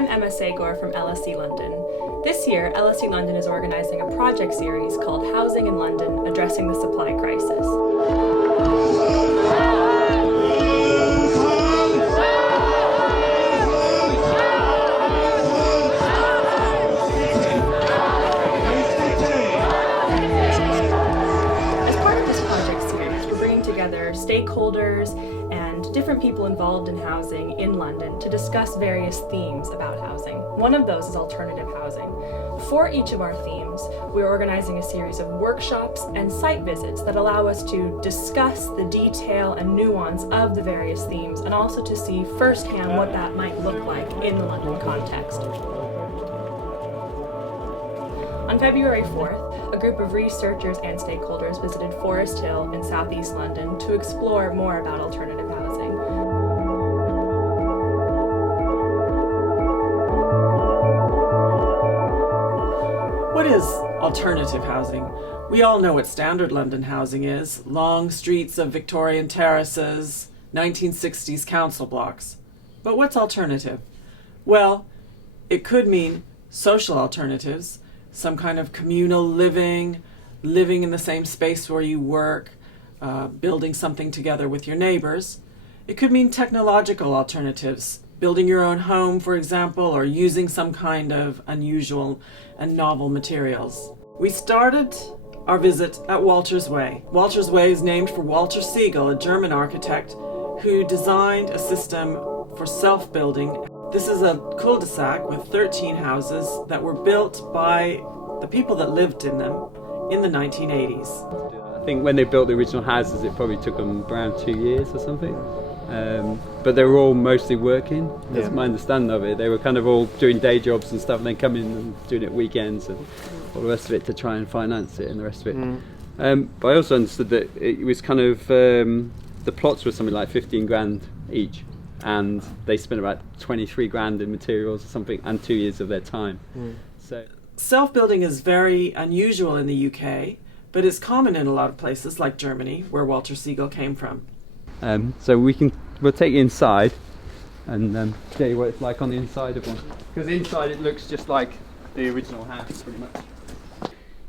I'm Emma Sagor from LSE London. This year, LSE London is organising a project series called Housing in London, Addressing the Supply Crisis. As part of this project series, we're bringing together stakeholders and different people involved in housing in London to discuss various themes about housing. One of those is alternative housing. For each of our themes, we're organizing a series of workshops and site visits that allow us to discuss the detail and nuance of the various themes and also to see firsthand what that might look like in the London context. On February 4th, a group of researchers and stakeholders visited Forest Hill in southeast London to explore more about alternative housing. What is alternative housing? We all know what standard London housing is: long streets of Victorian terraces, 1960s council blocks. But what's alternative? Well, it could mean social alternatives, some kind of communal living in the same space where you work, building something together with your neighbors. It could mean technological alternatives, building your own home, for example, or using some kind of unusual and novel materials. We started our visit at Walter's Way. Walter's Way is named for Walter Siegel, a German architect who designed a system for self-building. This is a cul-de-sac with 13 houses that were built by the people that lived in them in the 1980s. I think when they built the original houses, it probably took them around 2 years or something. But they were all mostly working. That's my understanding of it. They were kind of all doing day jobs and stuff, and then coming and doing it weekends and all the rest of it to try and finance it and the rest of it. But I also understood that it was kind of the plots were something like 15 grand each, and they spent about 23 grand in materials or something, and 2 years of their time. So self-building is very unusual in the UK, but it's common in a lot of places like Germany, where Walter Siegel came from. So we'll take you inside and show you what it's like on the inside of one. Because inside it looks just like the original house, pretty much.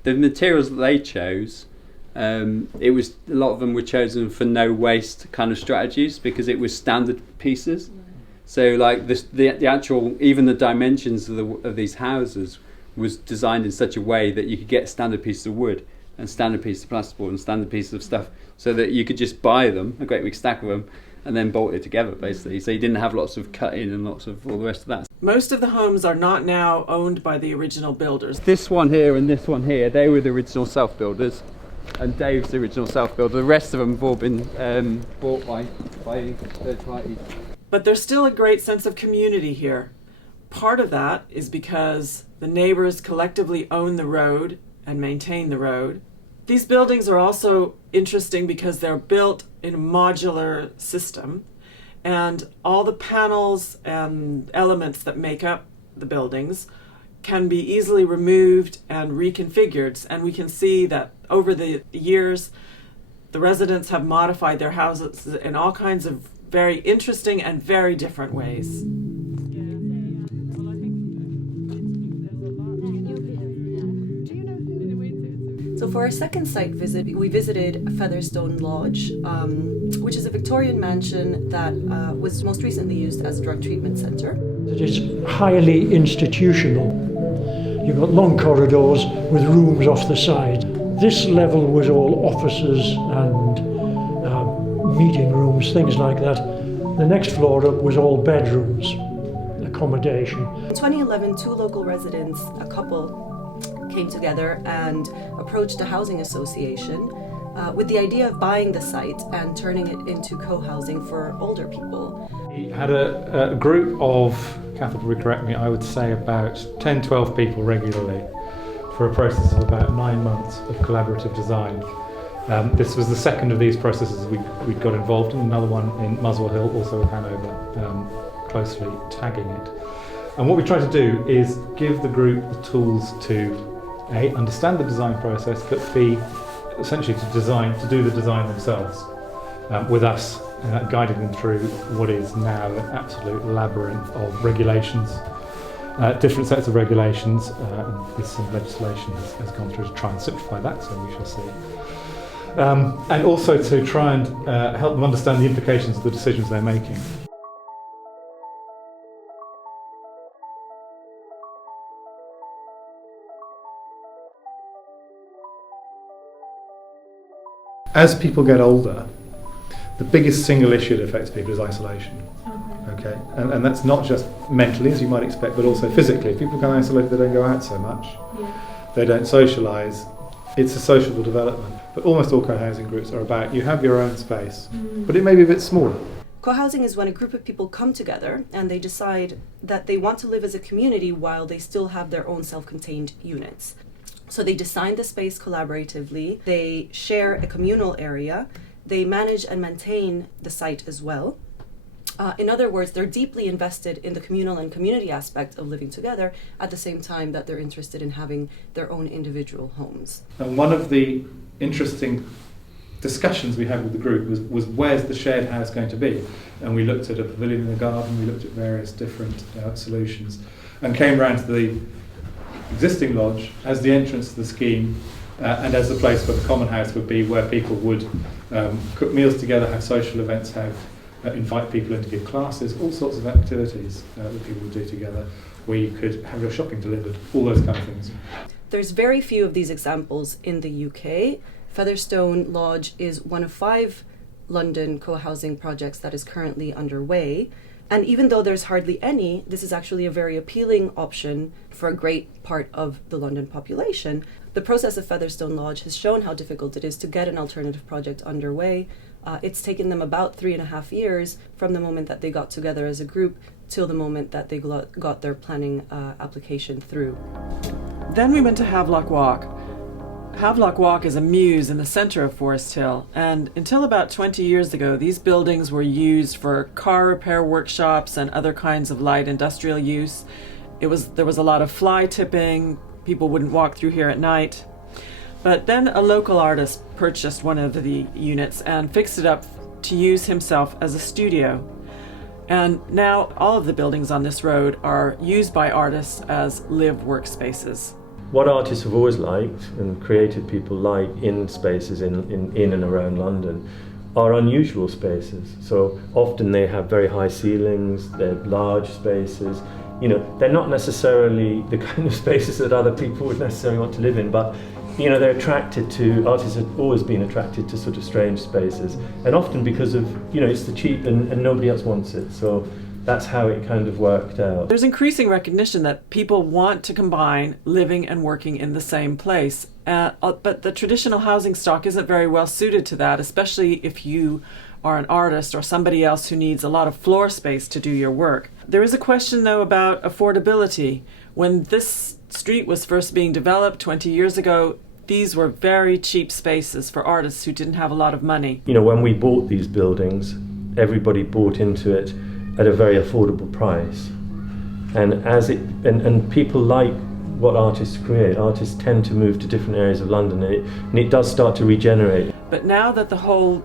The materials that they chose, it was a lot of them were chosen for no waste kind of strategies because it was standard pieces. So like the actual, even the dimensions of these houses was designed in such a way that you could get standard pieces of wood and standard pieces of plasterboard and standard pieces of stuff, so that you could just buy them, a great big stack of them, and then bolt it together basically. So you didn't have lots of cut-in and lots of all the rest of that. Most of the homes are not now owned by the original builders. This one here and this one here, they were the original self-builders, and Dave's the original self-builder. The rest of them have all been bought by third parties. But there's still a great sense of community here. Part of that is because the neighbors collectively own the road and maintain the road. These buildings are also interesting because they're built in a modular system, and all the panels and elements that make up the buildings can be easily removed and reconfigured, and we can see that over the years the residents have modified their houses in all kinds of very interesting and very different ways. So for our second site visit, we visited Featherstone Lodge, which is a Victorian mansion that was most recently used as a drug treatment centre. It is highly institutional. You've got long corridors with rooms off the side. This level was all offices and meeting rooms, things like that. The next floor up was all bedrooms, accommodation. In 2011, two local residents, a couple, came together and approached a housing association with the idea of buying the site and turning it into co-housing for older people. We had a group of, Kath will probably correct me, I would say about 10-12 people regularly for a process of about 9 months of collaborative design. This was the second of these processes we'd got involved in, another one in Muswell Hill, also in Hanover, closely tagging it. And what we try to do is give the group the tools to A, understand the design process, but B, essentially to do the design themselves, with us guiding them through what is now an absolute labyrinth of regulations different sets of regulations, and this some legislation has gone through to try and simplify that, so we shall see. And also to try and help them understand the implications of the decisions they're making. As people get older, the biggest single issue that affects people is isolation. Okay, and that's not just mentally, as you might expect, but also physically. If people become isolated, they don't go out so much, they don't socialise. It's a sociable development. But almost all co-housing groups are about you have your own space, but it may be a bit smaller. Co-housing is when a group of people come together and they decide that they want to live as a community while they still have their own self-contained units. So they design the space collaboratively, they share a communal area, they manage and maintain the site as well. In other words, they're deeply invested in the communal and community aspect of living together at the same time that they're interested in having their own individual homes. And one of the interesting discussions we had with the group was where's the shared house going to be? And we looked at a pavilion in the garden, we looked at various different solutions, and came round to the existing lodge as the entrance to the scheme and as the place where the common house would be, where people would cook meals together, have social events, invite people in to give classes, all sorts of activities that people would do together, where you could have your shopping delivered, all those kind of things. There's very few of these examples in the UK. Featherstone Lodge is one of 5 London co-housing projects that is currently underway. And even though there's hardly any, this is actually a very appealing option for a great part of the London population. The process of Featherstone Lodge has shown how difficult it is to get an alternative project underway. It's taken them about 3.5 years from the moment that they got together as a group till the moment that they got their planning application through. Then we went to Havelock Walk. Havelock Walk is a mews in the centre of Forest Hill, and until about 20 years ago, these buildings were used for car repair workshops and other kinds of light industrial use. There was a lot of fly tipping, people wouldn't walk through here at night. But then a local artist purchased one of the units and fixed it up to use himself as a studio. And now all of the buildings on this road are used by artists as live workspaces. What artists have always liked, and creative people like in spaces in and around London, are unusual spaces. So often they have very high ceilings, they're large spaces. You know, they're not necessarily the kind of spaces that other people would necessarily want to live in, but you know, artists have always been attracted to sort of strange spaces, and often because of, you know, it's the cheap and nobody else wants it. So that's how it kind of worked out. There's increasing recognition that people want to combine living and working in the same place, but the traditional housing stock isn't very well suited to that, especially if you are an artist or somebody else who needs a lot of floor space to do your work. There is a question, though, about affordability. When this street was first being developed 20 years ago, these were very cheap spaces for artists who didn't have a lot of money. You know, when we bought these buildings, everybody bought into it at a very affordable price. And people like what artists create. Artists tend to move to different areas of London, and it does start to regenerate. But now that the whole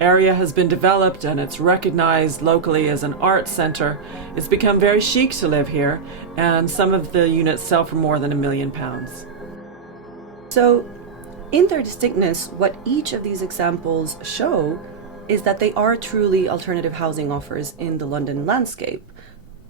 area has been developed and it's recognized locally as an art centre, it's become very chic to live here, and some of the units sell for more than £1 million. So, in their distinctness, what each of these examples show is that they are truly alternative housing offers in the London landscape,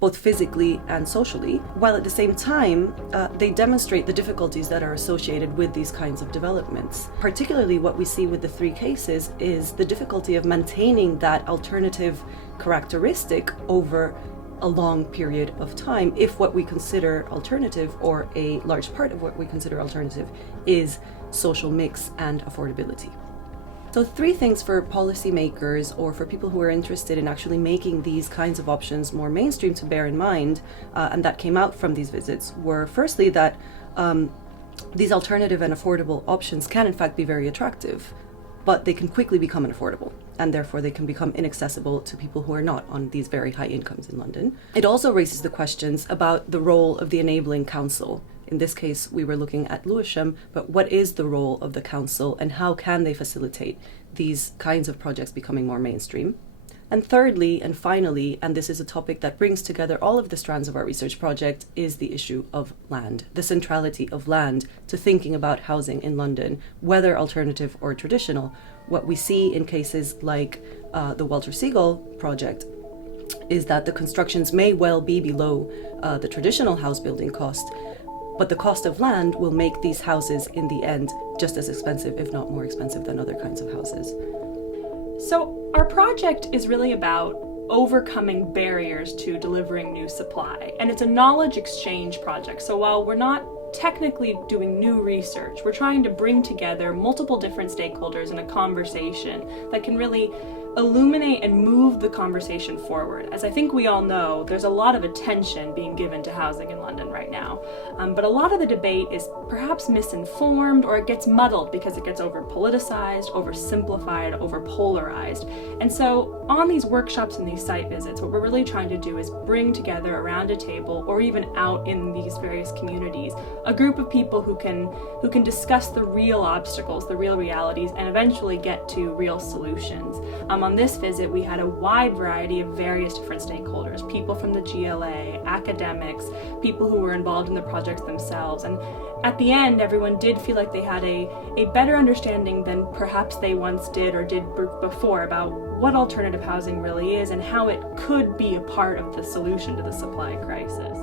both physically and socially, while at the same time they demonstrate the difficulties that are associated with these kinds of developments. Particularly what we see with the 3 cases is the difficulty of maintaining that alternative characteristic over a long period of time, if what we consider alternative, or a large part of what we consider alternative, is social mix and affordability. So 3 things for policymakers or for people who are interested in actually making these kinds of options more mainstream to bear in mind, and that came out from these visits, were firstly that these alternative and affordable options can in fact be very attractive, but they can quickly become unaffordable, and therefore they can become inaccessible to people who are not on these very high incomes in London. It also raises the questions about the role of the enabling council. In this case, we were looking at Lewisham, but what is the role of the council and how can they facilitate these kinds of projects becoming more mainstream? And thirdly, and finally, and this is a topic that brings together all of the strands of our research project, is the issue of land, the centrality of land to thinking about housing in London, whether alternative or traditional. What we see in cases like the Walter Segall project is that the constructions may well be below the traditional house building cost, but the cost of land will make these houses in the end just as expensive, if not more expensive, than other kinds of houses. So our project is really about overcoming barriers to delivering new supply, and it's a knowledge exchange project. So while we're not technically doing new research, we're trying to bring together multiple different stakeholders in a conversation that can really illuminate and move the conversation forward. As I think we all know, there's a lot of attention being given to housing in London right now, but a lot of the debate is perhaps misinformed, or it gets muddled because it gets over-politicized, over-simplified, over-polarized. And so on these workshops and these site visits, what we're really trying to do is bring together around a table, or even out in these various communities, a group of people who can discuss the real obstacles, the real realities, and eventually get to real solutions. On this visit, we had a wide variety of various different stakeholders, people from the GLA, academics, people who were involved in the projects themselves. And at the end, everyone did feel like they had a better understanding than perhaps they once did or did before about what alternative housing really is and how it could be a part of the solution to the supply crisis.